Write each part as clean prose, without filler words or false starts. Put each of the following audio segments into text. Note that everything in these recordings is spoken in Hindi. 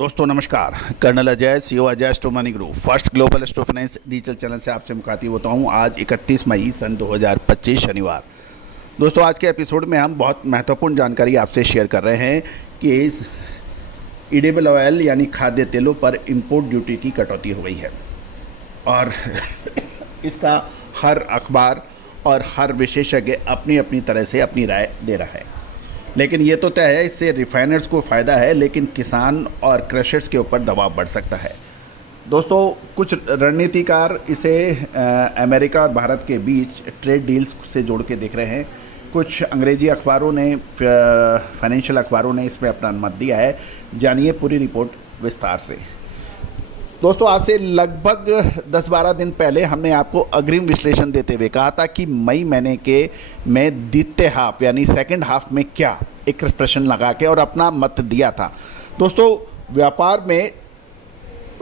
दोस्तों नमस्कार, colonel Ajay, CEO Ajay astro money group, first global astro finance digital channel से आपसे मुखातिब होता हूं। आज 31 मई सन 2025 शनिवार। दोस्तों आज के एपिसोड में हम बहुत महत्वपूर्ण जानकारी आपसे शेयर कर रहे हैं कि इस ईडेबल ऑयल यानी खाद्य तेलों पर इंपोर्ट ड्यूटी की कटौती हो गई है और इसका हर अखबार और हर विशेषज्ञ अपनी अपनी तरह से अपनी राय दे रहा है। लेकिन ये तो तय है, इससे रिफाइनर्स को फ़ायदा है, लेकिन किसान और क्रशर्स के ऊपर दबाव बढ़ सकता है। दोस्तों कुछ रणनीतिकार इसे अमेरिका और भारत के बीच ट्रेड डील्स से जोड़ के देख रहे हैं। कुछ अंग्रेजी अखबारों ने, फाइनेंशियल अखबारों ने इसमें अपना मत दिया है। जानिए पूरी रिपोर्ट विस्तार से। दोस्तों आज से लगभग 10-12 दिन पहले हमने आपको अग्रिम विश्लेषण देते हुए कहा था कि मई महीने में द्वितीय हाफ यानी सेकंड हाफ में क्या, एक प्रश्न लगा के और अपना मत दिया था। दोस्तों व्यापार में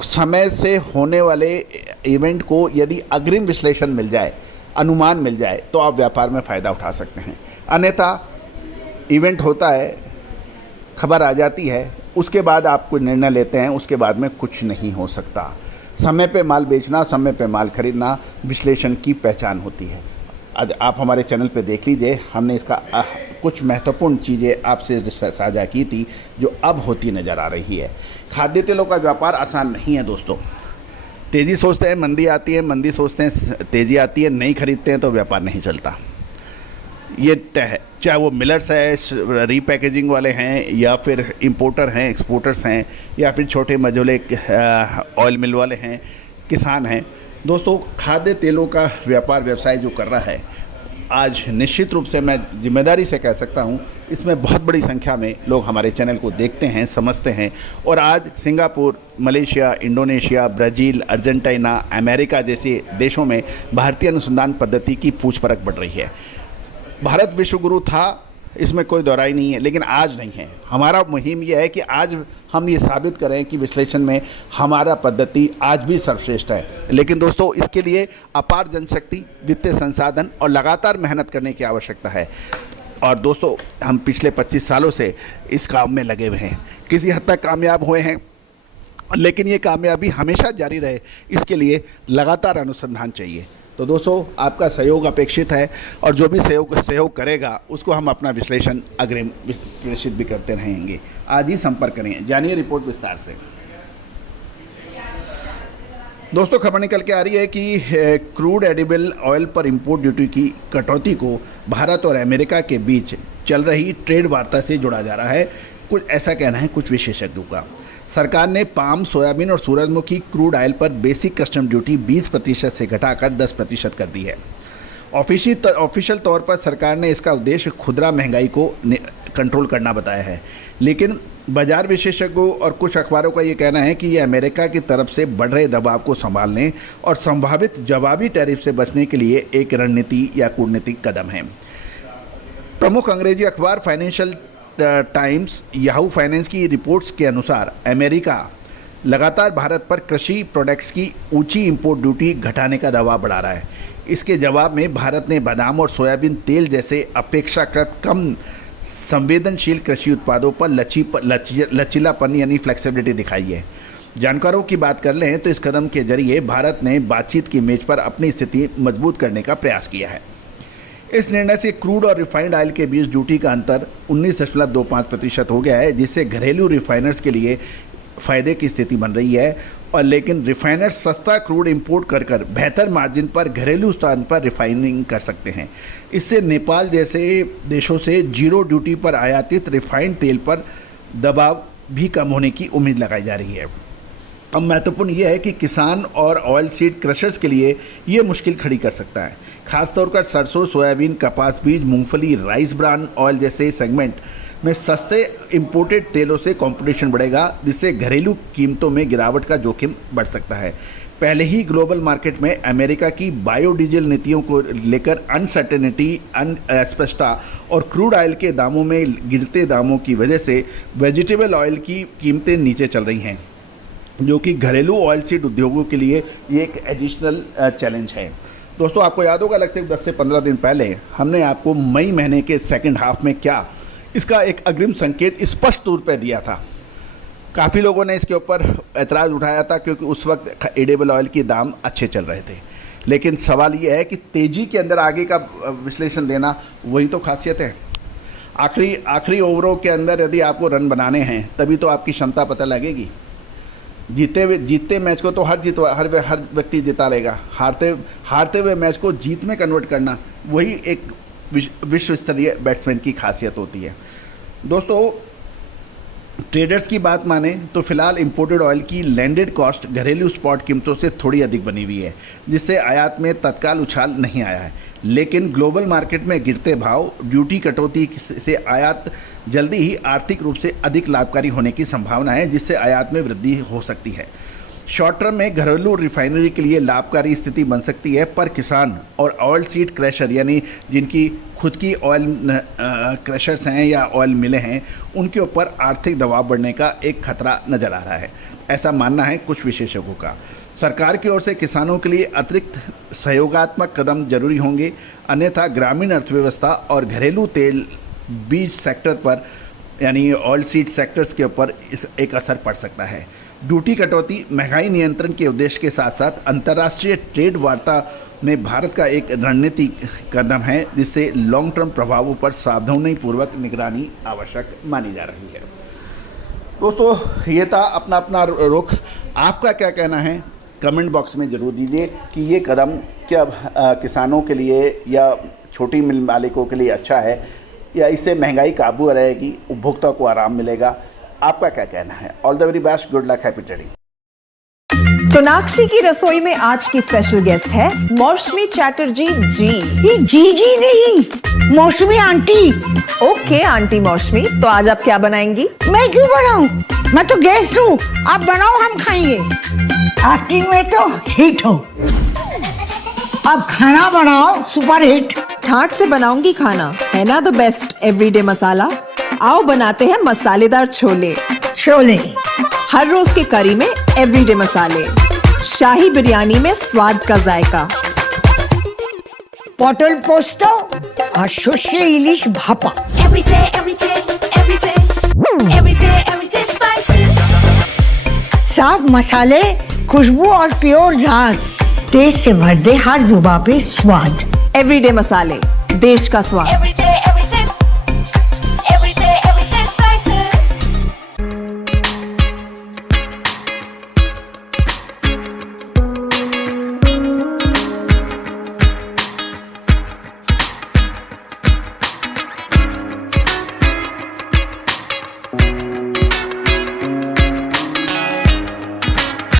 समय से होने वाले इवेंट को यदि अग्रिम विश्लेषण मिल जाए, अनुमान मिल जाए, तो आप व्यापार में फ़ायदा उठा सकते हैं। अन्यथा इवेंट होता है, खबर आ जाती है, उसके बाद आप कोई निर्णय लेते हैं, उसके बाद में कुछ नहीं हो सकता। समय पे माल बेचना, समय पे माल खरीदना विश्लेषण की पहचान होती है। आज आप हमारे चैनल पे देख लीजिए, हमने इसका कुछ महत्वपूर्ण चीज़ें आपसे साझा की थी जो अब होती नज़र आ रही है। खाद्य तेलों का व्यापार आसान नहीं है दोस्तों। तेज़ी सोचते हैं मंदी आती है, मंदी सोचते हैं तेज़ी आती है, नहीं खरीदते हैं तो व्यापार नहीं चलता। ये तय है, चाहे वो मिलर्स है, रीपैकेजिंग वाले हैं, या फिर इंपोर्टर हैं, एक्सपोर्टर्स हैं, या फिर छोटे मझोले ऑयल मिल वाले हैं, किसान हैं। दोस्तों खाद्य तेलों का व्यापार व्यवसाय जो कर रहा है, आज निश्चित रूप से मैं जिम्मेदारी से कह सकता हूँ, इसमें बहुत बड़ी संख्या में लोग हमारे चैनल को देखते हैं, समझते हैं। और आज Singapore, Malaysia, Indonesia, Brazil, Argentina, America जैसे देशों में भारतीय अनुसंधान पद्धति की पूछ परख बढ़ रही है। भारत विश्व गुरु था, इसमें कोई दोहराई नहीं है, लेकिन आज नहीं है। हमारा मुहिम यह है कि आज हम ये साबित करें कि विश्लेषण में हमारा पद्धति आज भी सर्वश्रेष्ठ है। लेकिन दोस्तों इसके लिए अपार जनशक्ति, वित्तीय संसाधन और लगातार मेहनत करने की आवश्यकता है। और दोस्तों हम पिछले 25 सालों से इस काम में लगे हुए हैं, किसी हद तक कामयाब हुए हैं, लेकिन ये कामयाबी हमेशा जारी रहे, इसके लिए लगातार अनुसंधान चाहिए। तो दोस्तों आपका सहयोग अपेक्षित है, और जो भी सहयोग करेगा उसको हम अपना विश्लेषण अग्रिम प्रेषित भी करते रहेंगे। आज ही संपर्क करें, जानिए रिपोर्ट विस्तार से। दोस्तों खबर निकल के आ रही है कि क्रूड एडिबल ऑयल पर इंपोर्ट ड्यूटी की कटौती को भारत और अमेरिका के बीच चल रही ट्रेड वार्ता से जोड़ा जा रहा है। कुछ ऐसा कहना है कुछ विशेषज्ञों का। सरकार ने पाम, सोयाबीन और सूरजमुखी क्रूड ऑयल पर बेसिक कस्टम ड्यूटी 20% से घटाकर 10% कर दी है। ऑफिशियल तौर पर सरकार ने इसका उद्देश्य खुदरा महंगाई को कंट्रोल करना बताया है, लेकिन बाजार विशेषज्ञों और कुछ अखबारों का ये कहना है कि ये अमेरिका की तरफ से बढ़ रहे दबाव को संभालने और संभावित जवाबी टैरिफ से बचने के लिए एक रणनीति या कूटनीतिक कदम है। प्रमुख अंग्रेजी अखबार फाइनेंशियल टाइम्स, याहू फाइनेंस की रिपोर्ट्स के अनुसार अमेरिका लगातार भारत पर कृषि प्रोडक्ट्स की ऊंची इंपोर्ट ड्यूटी घटाने का दबाव बढ़ा रहा है। इसके जवाब में भारत ने बादाम और सोयाबीन तेल जैसे अपेक्षाकृत कम संवेदनशील कृषि उत्पादों पर लचीलापन यानी फ्लेक्सिबिलिटी दिखाई है। जानकारों की बात कर लें तो इस कदम के जरिए भारत ने बातचीत की मेज पर अपनी स्थिति मजबूत करने का प्रयास किया है। इस निर्णय से क्रूड और रिफाइंड ऑयल के बीच ड्यूटी का अंतर 19.25% हो गया है, जिससे घरेलू रिफाइनर्स के लिए फ़ायदे की स्थिति बन रही है। और लेकिन रिफाइनर्स सस्ता क्रूड इंपोर्ट कर बेहतर मार्जिन पर घरेलू स्थान पर रिफाइनिंग कर सकते हैं। इससे नेपाल जैसे देशों से जीरो ड्यूटी पर आयातित रिफाइंड तेल पर दबाव भी कम होने की उम्मीद लगाई जा रही है। अब महत्वपूर्ण यह है कि किसान और ऑयल सीड क्रशर्स के लिए ये मुश्किल खड़ी कर सकता है। खासतौर पर सरसों, सोयाबीन, कपास बीज, मूंगफली, राइस ब्रान ऑयल जैसे सेगमेंट में सस्ते इंपोर्टेड तेलों से कंपटीशन बढ़ेगा, जिससे घरेलू कीमतों में गिरावट का जोखिम बढ़ सकता है। पहले ही ग्लोबल मार्केट में अमेरिका की बायोडीजल नीतियों को लेकर अनसर्टेनिटी, अस्पष्टता और क्रूड ऑयल के दामों में गिरते दामों की वजह से वेजिटेबल ऑयल की कीमतें नीचे चल रही हैं, जो कि घरेलू ऑयल सीड उद्योगों के लिए ये एक एडिशनल चैलेंज है। दोस्तों आपको याद होगा, लगभग 10 से 15 दिन पहले हमने आपको मई महीने के सेकंड हाफ में क्या, इसका एक अग्रिम संकेत स्पष्ट तौर पर दिया था। काफ़ी लोगों ने इसके ऊपर एतराज़ उठाया था क्योंकि उस वक्त एडिबल ऑयल के दाम अच्छे चल रहे थे। लेकिन सवाल ये है कि तेज़ी के अंदर आगे का विश्लेषण देना वही तो खासियत है। आखिरी ओवरों के अंदर यदि आपको रन बनाने हैं तभी तो आपकी क्षमता पता लगेगी। जीतते मैच को तो हर व्यक्ति जिता लेगा, हारते हुए मैच को जीत में कन्वर्ट करना वही एक विश्व स्तरीय बैट्समैन की खासियत होती है। दोस्तों, ट्रेडर्स की बात माने तो फिलहाल इंपोर्टेड ऑयल की लैंडेड कॉस्ट घरेलू स्पॉट कीमतों से थोड़ी अधिक बनी हुई है, जिससे आयात में तत्काल उछाल नहीं आया है। लेकिन ग्लोबल मार्केट में गिरते भाव, ड्यूटी कटौती से आयात जल्दी ही आर्थिक रूप से अधिक लाभकारी होने की संभावना है, जिससे आयात में वृद्धि हो सकती है। शॉर्ट टर्म में घरेलू रिफाइनरी के लिए लाभकारी स्थिति बन सकती है, पर किसान और ऑयल सीड क्रैशर यानी जिनकी खुद की ऑयल क्रशर्स हैं या ऑयल मिलें हैं, उनके ऊपर आर्थिक दबाव बढ़ने का एक खतरा नज़र आ रहा है, ऐसा मानना है कुछ विशेषज्ञों का। सरकार की ओर से किसानों के लिए अतिरिक्त सहयोगात्मक कदम जरूरी होंगे, अन्यथा ग्रामीण अर्थव्यवस्था और घरेलू तेल बीज सेक्टर पर यानी ऑयल सीड सेक्टर्स के ऊपर एक असर पड़ सकता है। ड्यूटी कटौती महंगाई नियंत्रण के उद्देश्य के साथ साथ अंतर्राष्ट्रीय ट्रेड वार्ता में भारत का एक रणनीतिक कदम है, जिससे लॉन्ग टर्म प्रभावों पर सावधानीपूर्वक निगरानी आवश्यक मानी जा रही है। दोस्तों, ये था अपना रुख। आपका क्या कहना है कमेंट बॉक्स में ज़रूर दीजिए कि ये कदम क्या किसानों के लिए या छोटी मिल मालिकों के लिए अच्छा है, या इससे महंगाई काबू रहेगी, उपभोक्ता को आराम मिलेगा। आपका क्या कहना है? All the very best, good luck, happy trading. Sonakshi की रसोई में आज की स्पेशल गेस्ट है मौसमी चैटर्जी जी। ये जी नहीं, मौसमी आंटी। ओके आंटी मौसमी, तो आज आप क्या बनाएंगी? मैं क्यों बनाऊं? मैं तो गेस्ट हूँ, आप बनाओ, हम खाएंगे। एक्टिंग में तो हिट हो, अब खाना बनाओ सुपर हिट। ठाट से बनाऊंगी खाना, है ना द बेस्ट एवरीडे मसाला। आओ बनाते हैं मसालेदार छोले। हर रोज के करी में एवरीडे मसाले, शाही बिरयानी में स्वाद का जायका। पटल पोस्तो और सर्षे इलिश भापा। साफ मसाले, खुशबू और प्योर झांझ, टेस्ट से भर दे हर जुबान पे स्वाद। एवरीडे मसाले, देश का स्वाद।